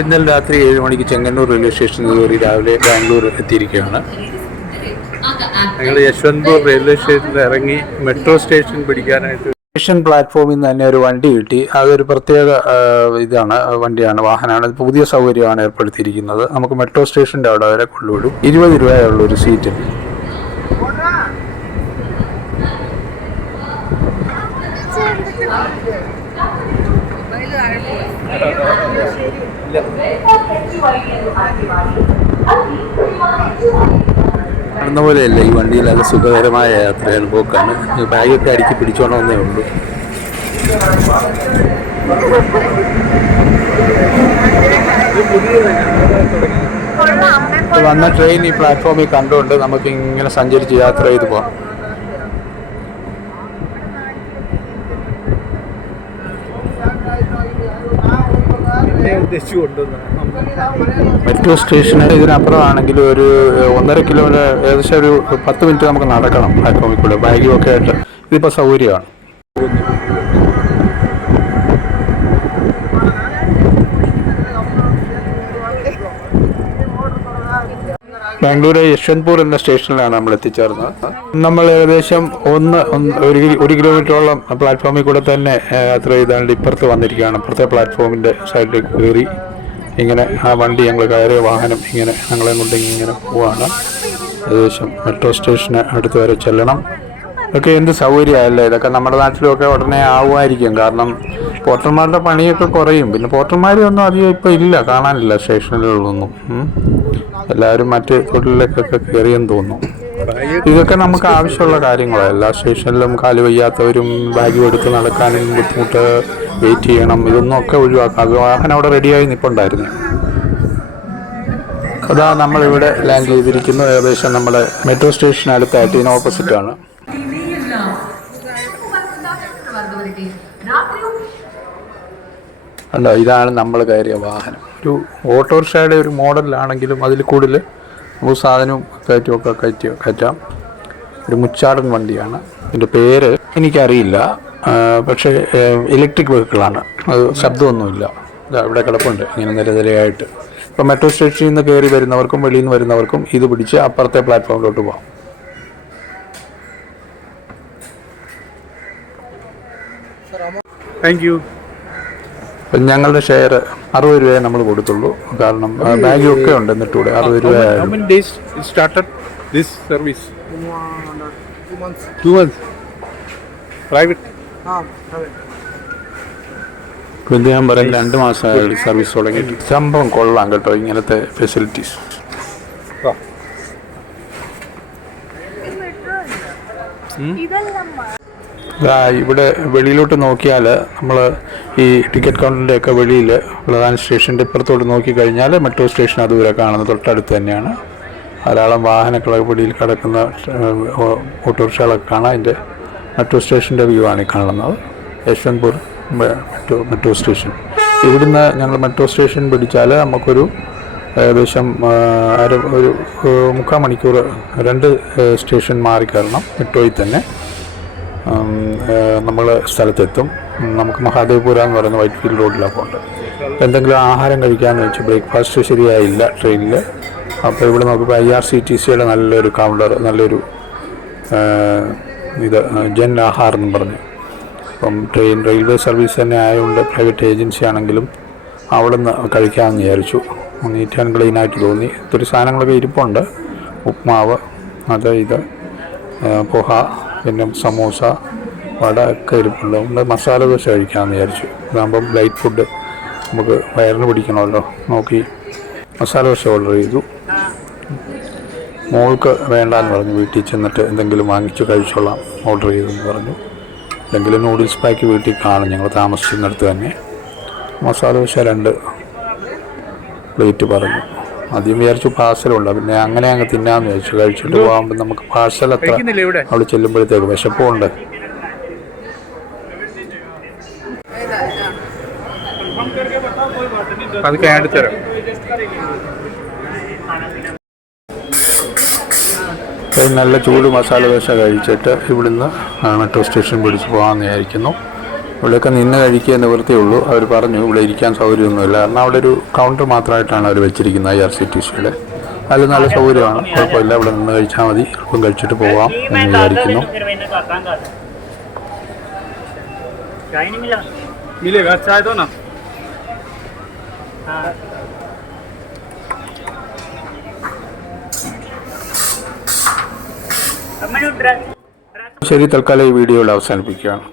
ഇന്നലെ രാത്രി 7 മണിക്ക് ചെങ്ങന്നൂർ റെയിൽവേ സ്റ്റേഷനിൽ കയറി രാവിലെ ബാംഗ്ലൂർ എത്തിയിരിക്കുകയാണ്. ഞങ്ങൾ യശ്വന്ത്പൂർ റെയിൽവേ സ്റ്റേഷനിൽ ഇറങ്ങി മെട്രോ സ്റ്റേഷൻ പിടിക്കാനായിട്ട് സ്റ്റേഷൻ പ്ലാറ്റ്ഫോമിൽ നിന്ന് തന്നെ ഒരു വണ്ടി കിട്ടി. അതൊരു പ്രത്യേക വണ്ടിയാണ്, വാഹനമാണ്. പുതിയ സൗകര്യമാണ് ഏർപ്പെടുത്തിയിരിക്കുന്നത്. നമുക്ക് മെട്രോ സ്റ്റേഷൻ്റെ അവിടെ വരെ കൊണ്ടുവിടും. 20 രൂപയുള്ള ഒരു സീറ്റ്. കാണുന്ന പോലെയല്ല ഈ വണ്ടിയിൽ, അത് സുഖകരമായ യാത്രയാണ്, പോക്കാണ്. ബാഗൊക്കെ അടുക്കി പിടിച്ചോണമെന്നേ ഉള്ളൂ. വന്ന ട്രെയിൻ ഈ പ്ലാറ്റ്ഫോമിൽ കണ്ടുകൊണ്ട് നമുക്ക് ഇങ്ങനെ സഞ്ചരിച്ച് യാത്ര ചെയ്ത് പോകാം. മെട്രോ സ്റ്റേഷന് ഇതിനപ്പുറമാണെങ്കിൽ ഒരു 1.5 കിലോമീറ്റർ, ഏകദേശം ഒരു 10 മിനിറ്റ് നമുക്ക് നടക്കണം പ്ലാറ്റ്ഫോമിൽ കൂടെ, ബാഗും ഒക്കെ ആയിട്ട്. ഇതിപ്പോൾ സൗകര്യമാണ്. ബാംഗ്ലൂർ യശ്വന്ത്പൂർ എന്ന സ്റ്റേഷനിലാണ് നമ്മൾ എത്തിച്ചേർന്നത്. നമ്മൾ ഏകദേശം 1 കിലോമീറ്ററോളം പ്ലാറ്റ്ഫോമിൽ കൂടെ തന്നെ യാത്ര ചെയ്താണ്ട് ഇപ്പുറത്ത് വന്നിരിക്കുകയാണ്. ഇപ്പുറത്തെ പ്ലാറ്റ്ഫോമിൻ്റെ സൈഡിലേക്ക് കയറി ഇങ്ങനെ ആ വണ്ടി, ഞങ്ങൾ കയറിയ വാഹനം ഇങ്ങനെ ഞങ്ങളെ കൊണ്ട് ഇങ്ങനെ പോവാണ്. ഏകദേശം മെട്രോ സ്റ്റേഷന് അടുത്ത് വരെ ചെല്ലണം. ഇതൊക്കെ എന്ത് സൗകര്യമല്ലേ! ഇതൊക്കെ നമ്മുടെ നാട്ടിലൊക്കെ ഉടനെ ആവുമായിരിക്കും. കാരണം പോർട്ടർമാരുടെ പണിയൊക്കെ കുറയും. പിന്നെ പോർട്ടർമാരൊന്നും അധികം ഇപ്പോൾ ഇല്ല, കാണാനില്ല സ്റ്റേഷനുകളിലൊന്നും. എല്ലാവരും മറ്റ് തൊഴിലിലേക്കൊക്കെ കയറിയെന്ന് തോന്നുന്നു. ഇതൊക്കെ നമുക്ക് ആവശ്യമുള്ള കാര്യങ്ങളാണ്. എല്ലാ സ്റ്റേഷനിലും കാല് വയ്യാത്തവരും ബാഗും എടുത്ത് നടക്കാനും ബുദ്ധിമുട്ട്, വെയിറ്റ് ചെയ്യണം, ഇതൊന്നും ഒക്കെ ഒഴിവാക്കാം. വാഹനം അവിടെ റെഡിയായി നിൽപ്പുണ്ടായിരുന്നു. അതാ നമ്മളിവിടെ ലാൻഡ് ചെയ്തിരിക്കുന്നു. ഏകദേശം നമ്മുടെ മെട്രോ സ്റ്റേഷൻ അടുത്തായിട്ട് ഇതിന് ഓപ്പോസിറ്റാണ്. അല്ലോ, ഇതാണ് നമ്മൾ കയറിയ വാഹനം. ഒരു ഓട്ടോറിക്ഷയുടെ ഒരു മോഡലാണെങ്കിലും അതിൽ കൂടുതൽ നമുക്ക് സാധനവും കയറ്റുമൊക്കെ കയറ്റാം. ഒരു മുച്ചാടൻ വണ്ടിയാണ്. ഇതിൻ്റെ പേര് എനിക്കറിയില്ല, പക്ഷേ ഇലക്ട്രിക് വെഹിക്കിളാണ്. അത് ശബ്ദമൊന്നുമില്ല. ഇവിടെ കിടപ്പുണ്ട് ഇങ്ങനെ നിരനിരയായിട്ട്. ഇപ്പോൾ മെട്രോ സ്റ്റേഷനിൽ നിന്ന് കയറി വരുന്നവർക്കും വെളിയിൽ നിന്ന് വരുന്നവർക്കും ഇത് പിടിച്ച് അപ്പുറത്തെ പ്ലാറ്റ്ഫോമിലോട്ട് പോകാം. Thank you. ഞങ്ങളുടെ ഷെയർ 60 രൂപയെ നമ്മൾ കൊടുത്തുള്ളൂ. കാരണം ബാഗും ഒക്കെ ഉണ്ട്. എന്നിട്ടൂടെ 60 രൂപ. ഞാൻ പറയും 2 മാസമായി സർവീസ് തുടങ്ങിയിട്ട്. സംഭവം കൊള്ളാം കേട്ടോ, ഇങ്ങനത്തെ ഫെസിലിറ്റീസ്. ഇവിടെ വെളിയിലോട്ട് നോക്കിയാൽ, നമ്മൾ ഈ ടിക്കറ്റ് കൗണ്ടറിൻ്റെ ഒക്കെ വെളിയിൽ പ്രധാന സ്റ്റേഷൻ്റെ ഇപ്പുറത്തോട്ട് നോക്കിക്കഴിഞ്ഞാൽ മെട്രോ സ്റ്റേഷൻ അതുവരെ കാണുന്നത് തൊട്ടടുത്ത് തന്നെയാണ്. ധാരാളം വാഹനങ്ങളൊക്കെ വെളിയിൽ കിടക്കുന്ന ഓട്ടോറിക്ഷകളൊക്കെ കാണാം. അതിൻ്റെ മെട്രോ സ്റ്റേഷൻ്റെ വ്യൂ ആണ് ഈ കാണുന്നത്. Yeshwantpur metro station. ഇവിടുന്ന് ഞങ്ങൾ മെട്രോ സ്റ്റേഷൻ പിടിച്ചാൽ നമുക്കൊരു ഏകദേശം ഒരു 3/4 മണിക്കൂർ 2 സ്റ്റേഷൻ മാറിക്കയറണം. മെട്രോയിൽ തന്നെ നമ്മൾ സ്ഥലത്തെത്തും. നമുക്ക് മഹാദേവ്പുര എന്ന് പറയുന്ന വൈറ്റ് ഫീൽഡ് റോഡിലാണ് പോകേണ്ടത്. എന്തെങ്കിലും ആഹാരം കഴിക്കാമെന്ന് വെച്ച് ബ്രേക്ക്ഫാസ്റ്റ് ശരിയായില്ല ട്രെയിനിൽ. അപ്പോൾ ഇവിടെ നോക്കുമ്പോൾ IRCTCയുടെ നല്ലൊരു കൗണ്ടർ, നല്ലൊരു ജൻ ആഹാർ എന്ന് പറഞ്ഞ്. അപ്പം റെയിൽവേ സർവീസ് തന്നെ ആയതുകൊണ്ട് പ്രൈവറ്റ് ഏജൻസി ആണെങ്കിലും അവിടെ നിന്ന് കഴിക്കാമെന്ന് വിചാരിച്ചു. നീറ്റ് ആൻഡ് ക്ലീനായിട്ട് തോന്നി. ഒത്തിരി സാധനങ്ങളൊക്കെ ഇരിപ്പുണ്ട്. ഉപ്മാവ്, ഇത് പോഹ, പിന്നെ സമൂസ, വട ഒക്കെ ഇരിപ്പുണ്ട്. നമ്മൾ മസാല ദോശ കഴിക്കാമെന്ന് വിചാരിച്ചു. ഇതാകുമ്പം ലൈറ്റ് ഫുഡ്, നമുക്ക് വയറിന് പിടിക്കണമല്ലോ നോക്കി മസാല ദോശ ഓർഡർ ചെയ്തു. മോൾക്ക് വേണ്ടാന്ന് പറഞ്ഞു. വീട്ടിൽ ചെന്നിട്ട് എന്തെങ്കിലും വാങ്ങിച്ച് കഴിച്ചോളാം ഓർഡർ ചെയ്തെന്ന് പറഞ്ഞു. എന്തെങ്കിലും നൂഡിൽസ് പാക്ക് വീട്ടിൽ കാണും, ഞങ്ങൾ താമസിക്കുന്നിടത്ത് തന്നെ. മസാല ദോശ 2 പ്ലേറ്റ് പറഞ്ഞു. ആദ്യം വിചാരിച്ചു പാർസലുണ്ട്, പിന്നെ അങ്ങനെ അങ്ങ് തിന്നാന്ന് വിചാരിച്ചു. കഴിച്ചിട്ട് പോകുമ്പോൾ നമുക്ക് പാർസൽ അത്ര അവിടെ ചെല്ലുമ്പോഴത്തേക്ക് വിശപ്പുണ്ട്. നല്ല ചൂട് മസാല ദോശ കഴിച്ചിട്ട് ഇവിടുന്ന് മെട്രോ സ്റ്റേഷൻ പിടിച്ച് പോകാമെന്ന് വിചാരിക്കുന്നു. ഇവിടെയൊക്കെ നിന്ന് കഴിക്കുക നിവൃത്തിയുള്ളൂ. അവർ പറഞ്ഞു ഇവിടെ ഇരിക്കാൻ സൗകര്യമൊന്നുമില്ല, കാരണം അവിടെ ഒരു കൗണ്ടർ മാത്രമായിട്ടാണ് അവർ വെച്ചിരിക്കുന്നത് IRCTCയുടെ. അതിൽ നല്ല സൗകര്യമാണ്, കുഴപ്പമില്ല. ഇവിടെ നിന്ന് കഴിച്ചാൽ മതി, അല്പം കഴിച്ചിട്ട് പോകാം എന്ന് വിചാരിക്കുന്നു. मिलेगा चाय दो ना। ശരി, തൽക്കാലം ഈ വീഡിയോയിൽ അവസാനിപ്പിക്കുകയാണ്.